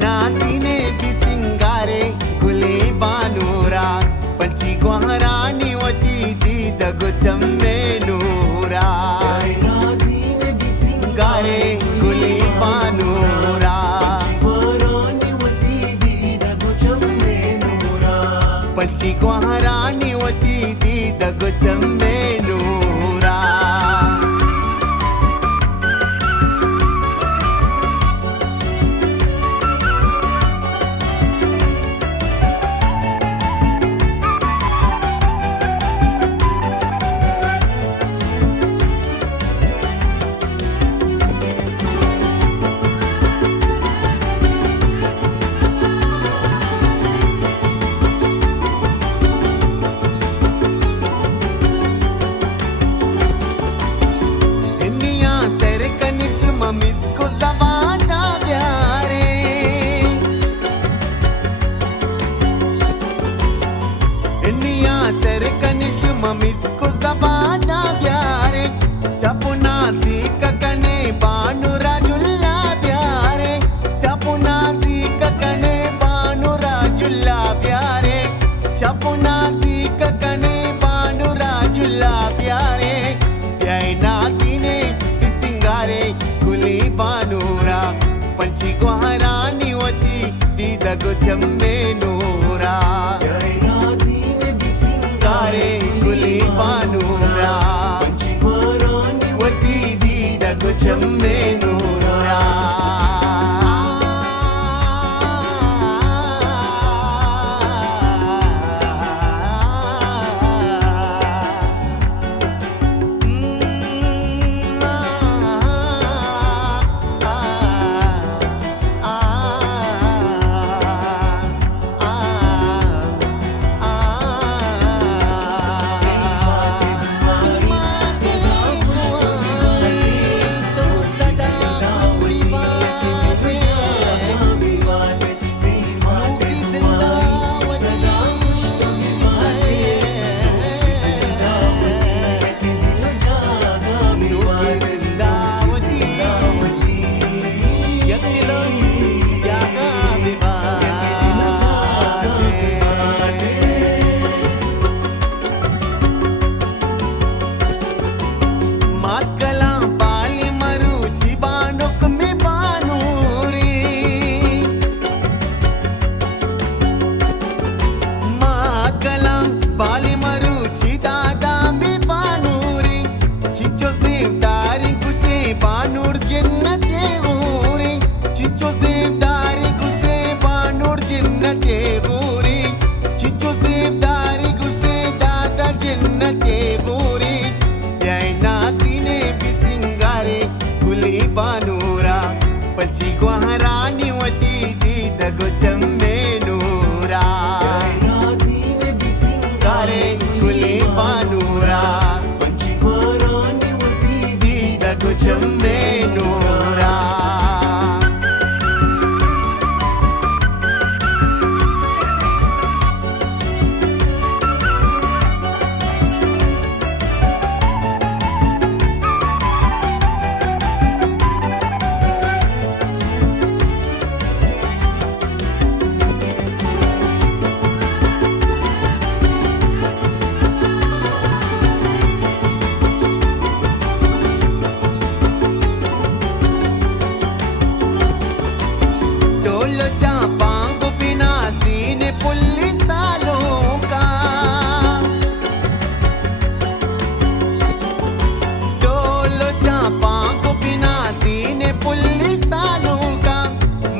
नासीने भी सिंगारे गुले बानूरा पंची गुहरानी वती दी दगो चम्मे नूरा नासीने भी सिंगारे गुले बानूरा पंची गुहरानी वती दी दगो चम्मे नूरा इसको ज़बाना प्यारे निया तेरे कनिश ममिसको ज़बाना प्यारे चपुना सीक कने बानु राजुल्ला प्यारे चपुना सीक कने बानु राजुल्ला प्यारे चपुना सीक कने बानु राजुल्ला प्यारे प्याई नासीने बिसिंगारे गुली बानूरा पंची गुहरानी वती दी दगो चम्मे नूरा गारे गुली बानूरा पंची गुहरानी वती दी दगो चम्मे नूरा बानूर जन्नते गोरी चिचो से दारी गुशे बानूर जन्नते गोरी चिचो से दारी गुशे दादा जन्नते गोरी प्याई नासीने भी सिंगारे गुली बानूरा पंची गुहरानी वती दी दगो चम्मे नूरा नासीने भी सिंगारे गुली बानूरा पंची गुहरानी वती दी दगो चम्मे नूरा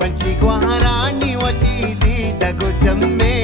पंछी को हरानी वती दी दगो जम्मे